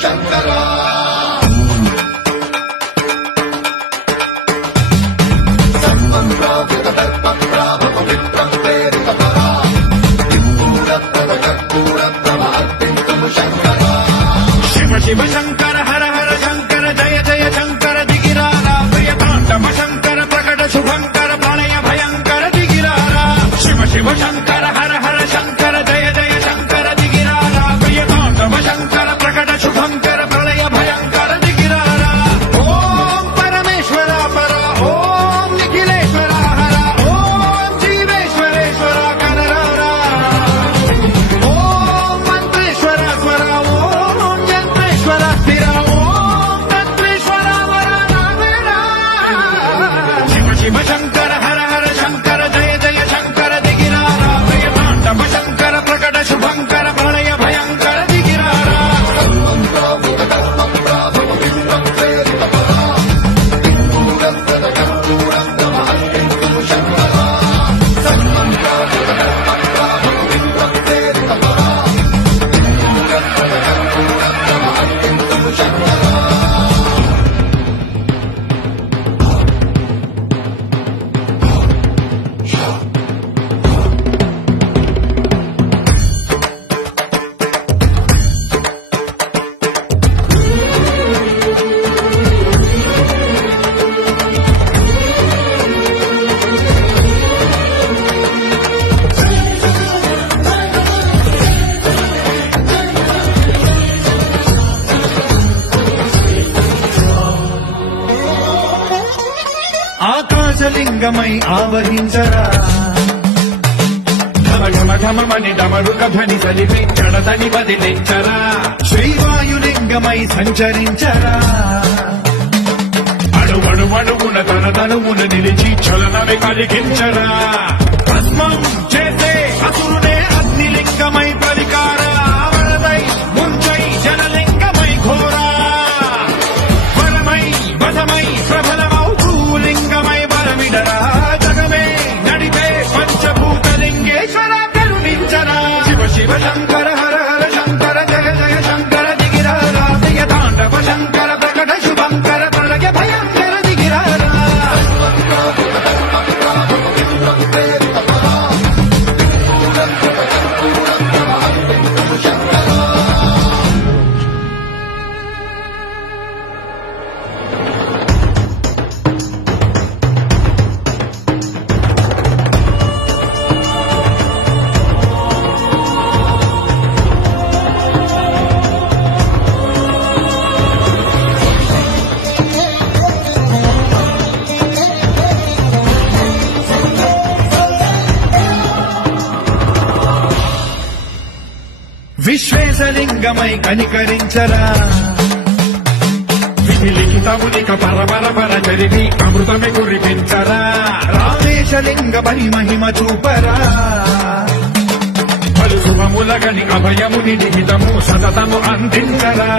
శంకరా శివ శివ శంకర హర హర శంకర జయ జయ శంకర దిగిరారా ప్రియతాండవ శంకర ప్రకట శుభంకర ప్రళయ భయంకర దిగిరారా శివ శివ శంకర హర హర శంకర జయ జయ శంకర దిగిరారా ప్రియతాండవ శంకర ప్రకట శుభంకర ప్రళయ భయంకర దిగిరారా ఓం పరమేశ్వర పర ఓం నిఖిలేశ్వర హర ఓం జీవేశ్వరేశ్వర కనరారా ఓం మంత్రేశ్వర స్వర ఓం యంత్రేశ్వర స్థిర ఓం తంత్రేశ్వర వర నావేరా శివ శివ శంకర హర హర శంకర జయ జయ శంకర దిగిరారా ప్రియతాండవ శంకర ప్రకట శుభంకర ప్రళయ భయంకర దిగిరారా ఆకాశలింగమై ఆవహించరా ఘమ ఘమ ఘమమని డమరుక ధ్వని సలిపి జడదని బదిలించరా శ్రీవాయులింగమై సంచరించరా అణువణువున తన తనువున నిలిచి చలనమే కలిగించరా భస్మం చేసే అసురునే అగ్నిలింగమై పరికార వరదై ముంచై జనలింగమై ఘోరా వరమై వధమై ప్రబలమౌ భూలింగమై వరమిడరా జగమే నడిపే పంచభూతలింగేశ్వర కరుణించరా శివ శివ శంకర హర హర శంకర జయ జయ శంకర దిగిరారా ప్రియతాండవ శంకర ప్రకట శుభంకర ప్రళయ భయంకర దిగిరారా విశ్వేశలింగమై కనికరించరా విధి లిఖితమునిక పరపర పర జరిగి అమృతమే కురిపించరా రామేశలింగమని మహిమ చూపరా పలు శుభములగని అభయముని లిఖితము సతతము అందించరా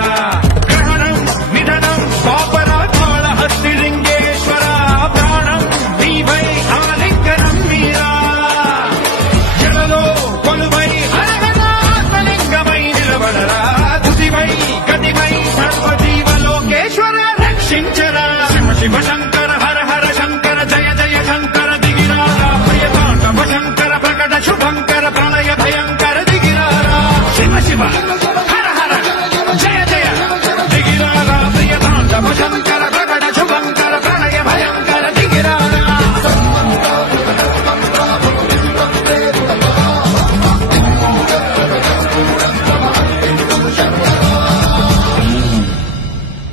గ్రహణం నిధనం పాపరా కాళహస్తిలింగేశ్వర ప్రాణం నీవై ఆలింగనం మీరా జలలో కొలువై తుదివై గతివై సర్వజీవలోకేశ్వర రక్షించరా శివ శివ శంకర హర హర శంకర జయ జయ శంకర దిగిరారా ప్రియతాండవ శంకర ప్రకట శుభంకర ప్రళయ భయంకర దిగిరారా శివ శివ